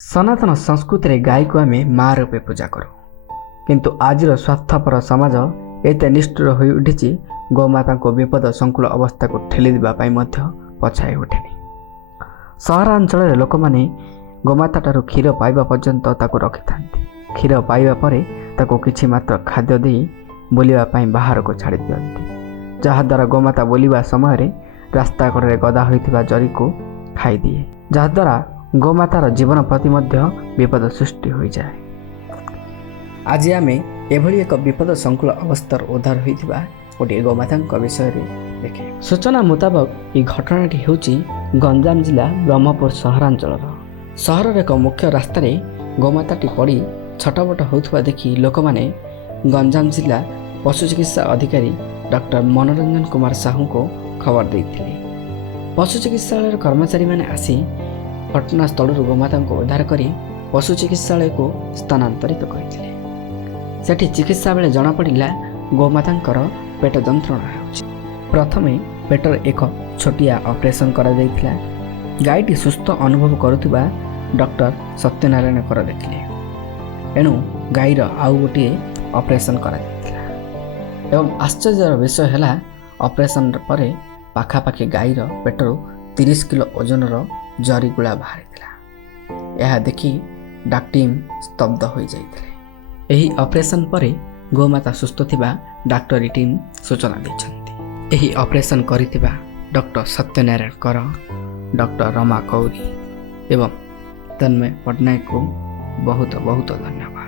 सनातन संस्कृति रे गाय को आम माँ रूपे पूजा करूँ किंतु आजर स्वार्थपर समाज एत निष्ठुर हो उठी गोमाता को विपद संकुल अवस्था को ठेली देवाई पछाई उठेनि। सहरांचल लोक मैंने गोमाता ठारू क्षीर पाइबा पर्यंत ताको रखि था। क्षीर पाइबा परे ताको किछि मात्र खाद्य दे बुलावाई बाहर को छाड़ी दियंती, जहाद्वारा गोमाता बुलवा समय रास्ता कड़े गदा होइथिबा जरी को खाई दिए, जहाद्वारा गोमातार जीवन प्रति विपद सृष्टि हो जाए। आज आम एभली एक विपद संकुल अवस्था उद्धार होइथिबा गोटे गोमाता विषय देखे। सूचना मुताबक यह घटनाटी होउची गंजाम जिला ब्रह्मपुर सहरांचल। सहर एक मुख्य रास्तार गोमाताटी पड़ी छटपट होउथिबा देखि लोक माने गंजाम जिला पशु चिकित्सा अधिकारी डॉक्टर मनोरंजन कुमार साहू को खबर देइथिले। पशु चिकित्सालय कर्मचारी माने आसी घटनास्थल गोमाता को उद्धार करी पशु चिकित्सालय को स्थानांतरित करथिले। सेठी चिकित्सा बेले जना पड़िला गोमातांकर पेट जंत्रणा होउछि। प्रथमे पेटर एक छोटिया ऑपरेशन करा जायथिला। गायटी सुस्थ अनुभव करुथिबा डॉक्टर सत्यनारायण कर देखिले, एणु गाईर आउ गोटे ऑपरेशन करा जायथिला। एवं आश्चर्यर विषय है ऑपरेशन परे पाखापाखि गाईर पेटरू 30 किलो ओजनर जरीगुला बाहरी। यह देखि डाक टीम स्तब्ध हो जाइथिले। एही ऑपरेशन परे गोमाता सुस्थ थिबा डाक्टरी टीम सूचना दैछन्ति। एही ऑपरेशन करिथिबा डॉक्टर सत्यनारायण कर, डॉक्टर रमा कौरी एवं तन्मय पटनायक को बहुत बहुत धन्यवाद।